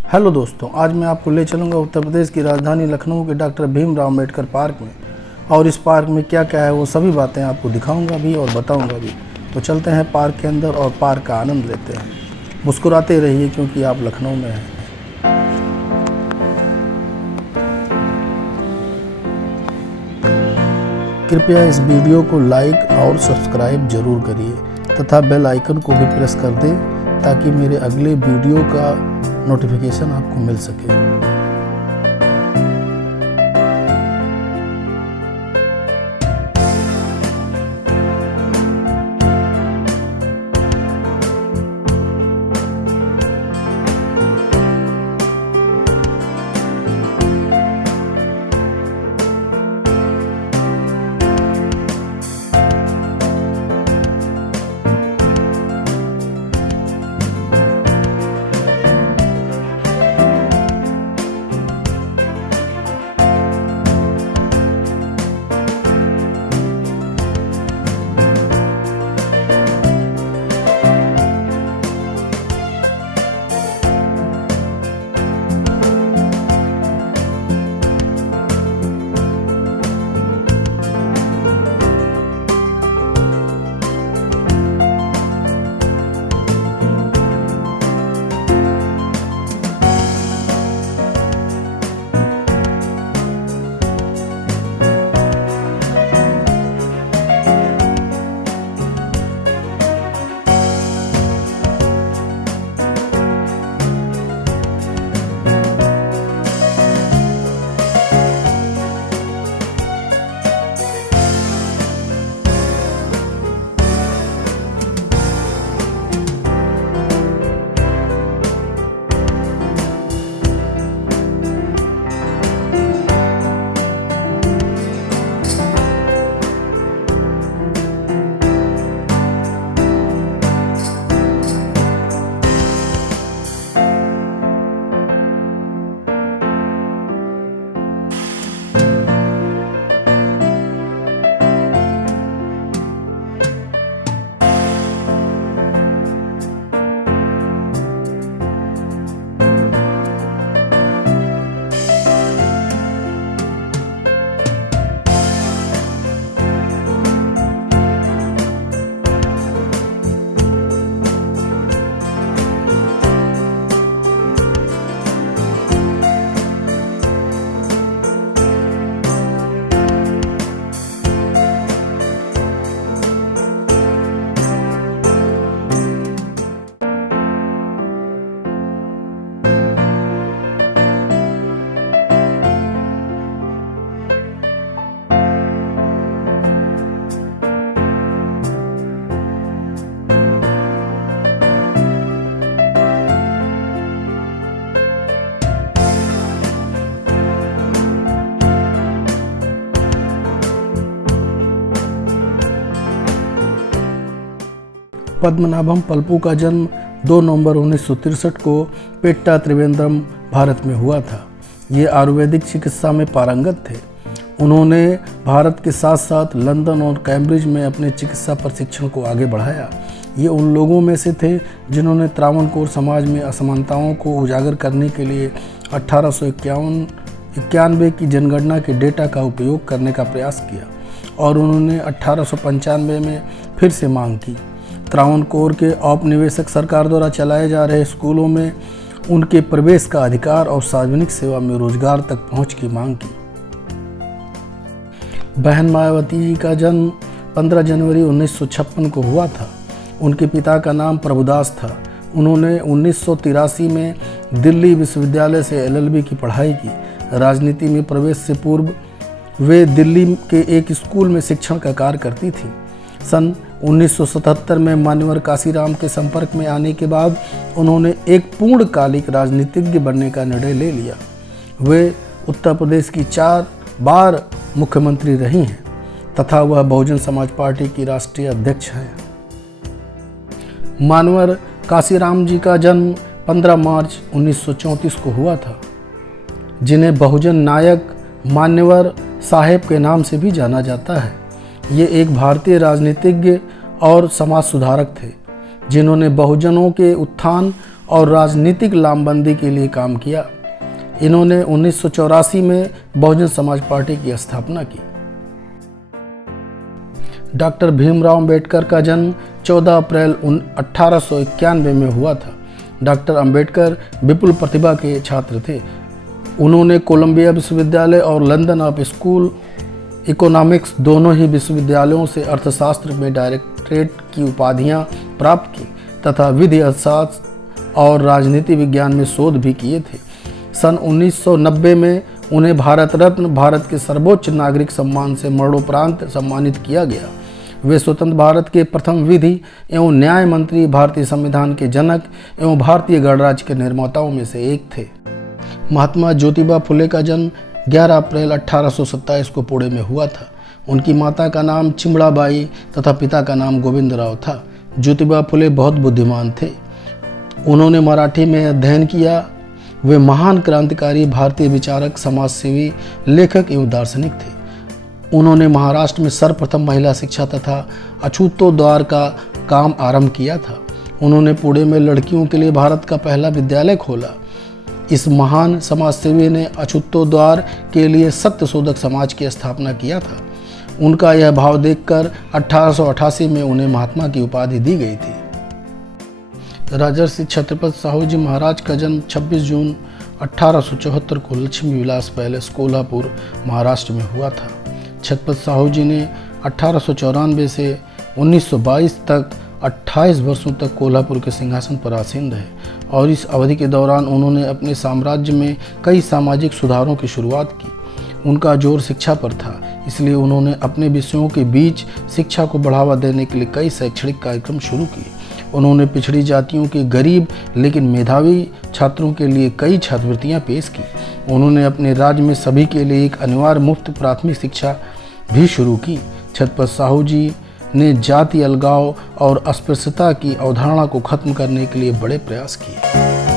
Hello दोस्तों, आज मैं आपको ले चलूँगा उत्तर प्रदेश की राजधानी लखनऊ के डॉक्टर भीमराव अम्बेडकर पार्क में। और इस पार्क में क्या क्या है वो सभी बातें आपको दिखाऊंगा भी और बताऊंगा भी। तो चलते हैं पार्क के अंदर और पार्क का आनंद लेते हैं। मुस्कुराते रहिए क्योंकि आप लखनऊ में हैं। कृपया इस वीडियो को लाइक और सब्सक्राइब जरूर करिए तथा बेल आइकन को भी प्रेस कर दें ताकि मेरे अगले वीडियो का नोटिफिकेशन आपको मिल सके। पद्मनाभम पल्पू का जन्म 2 नवंबर 1963 को पेट्टा त्रिवेंद्रम, भारत में हुआ था। ये आयुर्वेदिक चिकित्सा में पारंगत थे। उन्होंने भारत के साथ साथ लंदन और कैम्ब्रिज में अपने चिकित्सा प्रशिक्षण को आगे बढ़ाया। ये उन लोगों में से थे जिन्होंने त्रावणकोर समाज में असमानताओं को उजागर करने के लिए 1891 की जनगणना के डेटा का उपयोग करने का प्रयास किया और उन्होंने 1895 में फिर से मांग की। त्रावणकोर के औपनिवेशिक सरकार द्वारा चलाए जा रहे स्कूलों में उनके प्रवेश का अधिकार और सार्वजनिक सेवा में रोजगार तक पहुंच की मांग की। बहन मायावती जी का जन्म 15 जनवरी 1956 को हुआ था। उनके पिता का नाम प्रभुदास था। उन्होंने 1983 में दिल्ली विश्वविद्यालय से LLB की पढ़ाई की। राजनीति में प्रवेश से पूर्व वे दिल्ली के एक स्कूल में शिक्षण का कार्य करती थी। सन 1977 में मान्यवर काशीराम के संपर्क में आने के बाद उन्होंने एक पूर्णकालिक राजनीतिज्ञ बनने का निर्णय ले लिया। वे उत्तर प्रदेश की 4 बार मुख्यमंत्री रही हैं तथा वह बहुजन समाज पार्टी की राष्ट्रीय अध्यक्ष हैं। मान्यवर काशीराम जी का जन्म 15 मार्च 1934 को हुआ था, जिन्हें बहुजन नायक मान्यवर साहेब के नाम से भी जाना जाता है। ये एक भारतीय राजनीतिज्ञ और समाज सुधारक थे, जिन्होंने बहुजनों के उत्थान और राजनीतिक लामबंदी के लिए काम किया। इन्होंने 1984 में बहुजन समाज पार्टी की स्थापना की। डॉक्टर भीमराव अंबेडकर का जन्म 14 अप्रैल 1891 में हुआ था। डॉक्टर अंबेडकर विपुल प्रतिभा के छात्र थे। उन्होंने कोलंबिया विश्वविद्यालय और लंदन ऑफ स्कूल इकोनॉमिक्स दोनों ही विश्वविद्यालयों से अर्थशास्त्र में डायरेक्टरेट की उपाधियां प्राप्त की तथा विधि अर्थशास्त्र और राजनीति विज्ञान में शोध भी किए थे। सन 1990 में उन्हें भारत रत्न, भारत के सर्वोच्च नागरिक सम्मान से मरणोपरांत सम्मानित किया गया। वे स्वतंत्र भारत के प्रथम विधि एवं न्याय मंत्री, भारतीय संविधान के जनक एवं भारतीय गणराज्य के निर्माताओं में से एक थे। महात्मा ज्योतिबा फुले का जन्म 11 अप्रैल 1827 को पुणे में हुआ था। उनकी माता का नाम चिमड़ाबाई तथा पिता का नाम गोविंदराव था। ज्योतिबा फुले बहुत बुद्धिमान थे। उन्होंने मराठी में अध्ययन किया। वे महान क्रांतिकारी, भारतीय विचारक, समाजसेवी, लेखक एवं दार्शनिक थे। उन्होंने महाराष्ट्र में सर्वप्रथम महिला शिक्षा तथा अछूतोद्वार का काम आरंभ किया था। उन्होंने पुणे में लड़कियों के लिए भारत का पहला विद्यालय खोला। इस महान समाजसेवी ने अछूतोद्वार के लिए सत्यशोधक समाज की स्थापना किया था। उनका यह भाव देखकर 1888 में उन्हें महात्मा की उपाधि दी गई थी। राजर्षि छत्रपति साहू जी महाराज का जन्म 26 जून 1874 को लक्ष्मी विलास पैलेस, कोल्हापुर, महाराष्ट्र में हुआ था। छत्रपति साहू जी ने 1894 से 1922 तक 28 वर्षों तक कोल्हापुर के सिंहासन पर आसीन रहे और इस अवधि के दौरान उन्होंने अपने साम्राज्य में कई सामाजिक सुधारों की शुरुआत की। उनका जोर शिक्षा पर था, इसलिए उन्होंने अपने विषयों के बीच शिक्षा को बढ़ावा देने के लिए कई शैक्षणिक कार्यक्रम शुरू किए। उन्होंने पिछड़ी जातियों के गरीब लेकिन मेधावी छात्रों के लिए कई छात्रवृत्तियां पेश की। उन्होंने अपने राज्य में सभी के लिए एक अनिवार्य मुफ्त प्राथमिक शिक्षा भी शुरू की। छत्रपति साहू जी ने जाति अलगाव और अस्पृश्यता की अवधारणा को खत्म करने के लिए बड़े प्रयास किए।